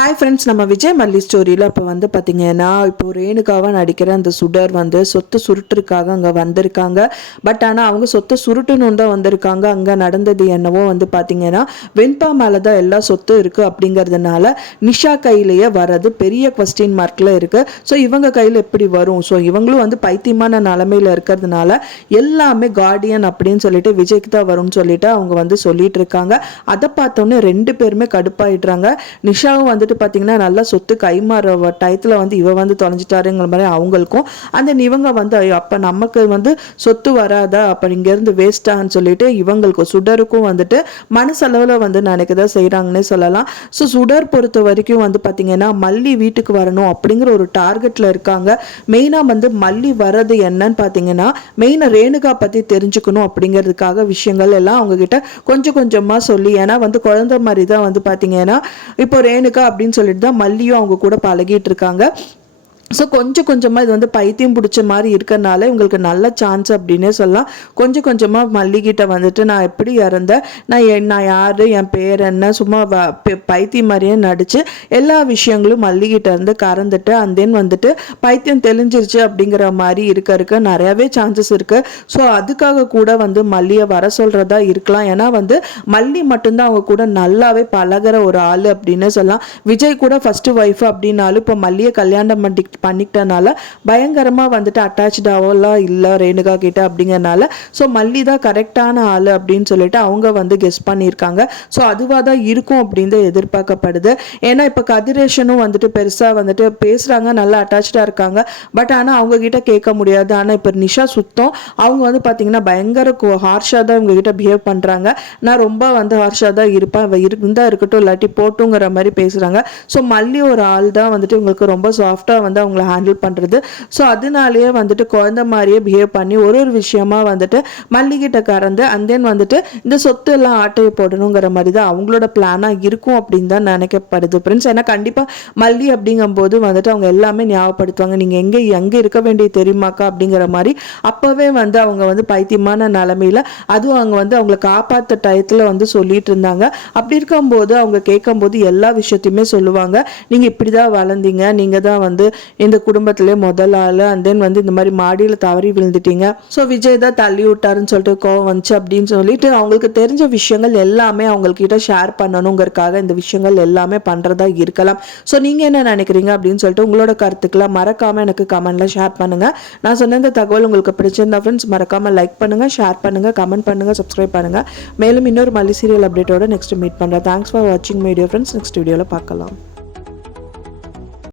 Hi friends, நம்ம விஜய் மல்லி ஸ்டோரியில் இப்போ வந்து பார்த்தீங்கன்னா இப்போ ரேணுகாவாக நடிக்கிற அந்த சுடர் வந்து சொத்து சுருட்டுருக்காக அங்கே வந்திருக்காங்க. பட் ஆனால் அவங்க சொத்தை சுருட்டணும் தான் வந்திருக்காங்க. அங்கே நடந்தது என்னவோ வந்து பார்த்தீங்கன்னா வெண்பா மேலே தான் எல்லா சொத்தும் இருக்குது அப்படிங்கிறதுனால நிஷா கையிலேயே வர்றது பெரிய கொஸ்டின் மார்க்கில் இருக்குது. ஸோ இவங்க கையில் எப்படி வரும்? ஸோ இவங்களும் வந்து பைத்தியமான நிலமையில் இருக்கிறதுனால எல்லாமே கார்டியன் அப்படின்னு சொல்லிட்டு விஜய்க்கு தான் வரும்னு சொல்லிட்டு அவங்க வந்து சொல்லிட்டு இருக்காங்க. அதை பார்த்தோன்னே ரெண்டு பேருமே கடுப்பாயிடுறாங்க. நிஷாவும் வந்துட்டு பார்த்தீங்கன்னா நல்லா சொத்து கைமாற டயத்தில் வந்து இவ வந்து தொலைஞ்சிட்டாருங்கிற மாதிரி அவங்களுக்கும் அந்த இவங்க வந்து அப்போ நமக்கு வந்து சொத்து வராதா, அப்போ இங்கேருந்து வேஸ்டான்னு சொல்லிட்டு இவங்களுக்கும் சுடருக்கும் வந்துட்டு மனசளவில் வந்து நினைக்கதா செய்கிறாங்கன்னே சொல்லலாம். ஸோ சுடர் பொறுத்த வரைக்கும் வந்து பார்த்தீங்கன்னா மல்லி வீட்டுக்கு வரணும் அப்படிங்கிற ஒரு டார்கெட்டில் இருக்காங்க. மெயினாக வந்து மல்லி வர்றது என்னன்னு பார்த்தீங்கன்னா மெயினாக ரேணுகா பற்றி தெரிஞ்சுக்கணும் அப்படிங்கிறதுக்காக விஷயங்கள் எல்லாம் அவங்கக்கிட்ட கொஞ்சம் கொஞ்சமாக சொல்லி, ஏன்னா வந்து குழந்தை மாதிரி தான் வந்து பார்த்தீங்கன்னா இப்போ ரேணுகா அப்படின்னு சொல்லிட்டு தான் மல்லியும் அவங்க கூட பழகிட்டு இருக்காங்க. ஸோ கொஞ்சம் கொஞ்சமாக இது வந்து பைத்தியம் பிடிச்ச மாதிரி இருக்கிறனால இவங்களுக்கு நல்ல சான்ஸ் அப்படின்னே சொல்லலாம். கொஞ்சம் கொஞ்சமாக மல்லிகிட்ட வந்துட்டு நான் எப்படி இறந்தேன், நான் யார், என் பேர் என்ன, சும்மா பைத்தியம் மாதிரியே நடித்து எல்லா விஷயங்களும் மல்லிகிட்ட இருந்து கறந்துட்டு தென் வந்துட்டு பைத்தியம் தெளிஞ்சிருச்சு அப்படிங்கிற மாதிரி இருக்க நிறையாவே சான்சஸ் இருக்குது. ஸோ அதுக்காக கூட வந்து மல்லியை வர சொல்கிறதா இருக்கலாம். ஏன்னா வந்து மல்லி மட்டும்தான் அவங்க கூட நல்லாவே பழகிற ஒரு ஆள் அப்படின்னே சொல்லலாம். விஜய் கூட ஃபஸ்ட்டு ஒய்ஃப் அப்படின்னாலும் இப்போ மல்லியை கல்யாணம் பண்ணிக்கிட்டனால பயங்கரமாக வந்துட்டு அட்டாச்சாவோலாம் இல்லை ரேணுகா கிட்ட அப்படிங்கிறனால ஸோ மல்லி தான் கரெக்டான ஆள் அப்படின்னு சொல்லிட்டு அவங்க வந்து கெஸ் பண்ணியிருக்காங்க. ஸோ அதுவாக தான் இருக்கும் அப்படின்னு தான் எதிர்பார்க்கப்படுது. ஏன்னா இப்போ கதிரேஷனும் வந்துட்டு பெருசாக வந்துட்டு பேசுகிறாங்க, நல்லா அட்டாச்சாக இருக்காங்க. பட் ஆனால் அவங்க கிட்ட கேட்க முடியாது. ஆனால் இப்போ நிஷா சுத்தம் அவங்க வந்து பார்த்தீங்கன்னா பயங்கர ஹார்ஷாக தான் இவங்க கிட்ட பிஹேவ் பண்ணுறாங்க. நான் ரொம்ப வந்து ஹார்ஷாக தான் இருப்பேன், இருந்தால் இருக்கட்டும் இல்லாட்டி போட்டுங்கிற மாதிரி பேசுகிறாங்க. ஸோ மல்லி ஒரு ஆள் தான் வந்துட்டு இவங்களுக்கு ரொம்ப சாஃப்டாக வந்து அவங்கள ஹேண்டில் பண்ணுறது. ஸோ அதனாலேயே வந்துட்டு குழந்தை மாதிரியே பிஹேவ் பண்ணி ஒரு விஷயமா வந்துட்டு மல்லிகிட்ட கறந்து தென் வந்துட்டு இந்த சொத்து எல்லாம் ஆட்டையை போடணுங்கிற மாதிரி தான் அவங்களோட பிளானாக இருக்கும் அப்படின்னு தான் நினைக்கப்படுது ஃப்ரெண்ட்ஸ். ஏன்னா கண்டிப்பாக மல்லி அப்படிங்கும்போது வந்துட்டு அவங்க எல்லாமே ஞாபகப்படுத்துவாங்க, நீங்கள் எங்கே இருக்க வேண்டியது தெரியுமாக்கா அப்படிங்கிற மாதிரி. அப்போவே வந்து அவங்க வந்து பைத்தியமான நிலமையில அதுவும் அவங்க வந்து அவங்கள காப்பாற்ற டயத்தில் வந்து சொல்லிட்டு இருந்தாங்க. அப்படி இருக்கும்போது அவங்க கேட்கும்போது எல்லா விஷயத்தையுமே சொல்லுவாங்க. நீங்கள் இப்படி தான் வளர்ந்தீங்க, நீங்கள் தான் வந்து இந்த குடும்பத்திலே முதல் ஆள், தென் வந்து இந்த மாதிரி மாடியில் தவறி விழுந்துட்டீங்க, ஸோ விஜய் தான் தள்ளி விட்டாருன்னு சொல்லிட்டு கோவம் வந்துச்சு அப்படின்னு சொல்லிட்டு அவங்களுக்கு தெரிஞ்ச விஷயங்கள் எல்லாமே அவங்கக்கிட்ட ஷேர் பண்ணணுங்கிறதுக்காக இந்த விஷயங்கள் எல்லாமே பண்ணுறதா இருக்கலாம். ஸோ நீங்கள் என்ன நினைக்கிறீங்க அப்படின்னு சொல்லிட்டு உங்களோட கருத்துக்களை மறக்காமல் எனக்கு கமெண்ட்டில் ஷேர் பண்ணுங்கள். நான் சொன்ன இந்த தகவல் உங்களுக்கு பிடிச்சிருந்தா ஃப்ரெண்ட்ஸ் மறக்காமல் லைக் பண்ணுங்கள், ஷேர் பண்ணுங்கள், கமெண்ட் பண்ணுங்கள், சப்ஸ்கிரைப் பண்ணுங்கள். மேலும் இன்னொரு மல்லி சீரியல் அப்டேட்டோட நெக்ஸ்ட் மீட் பண்ணுறேன். தேங்க்ஸ் ஃபார் வாட்சிங் மை வீடியோ ஃப்ரெண்ட்ஸ். நெக்ஸ்ட் வீடியோவில் பார்க்கலாம்.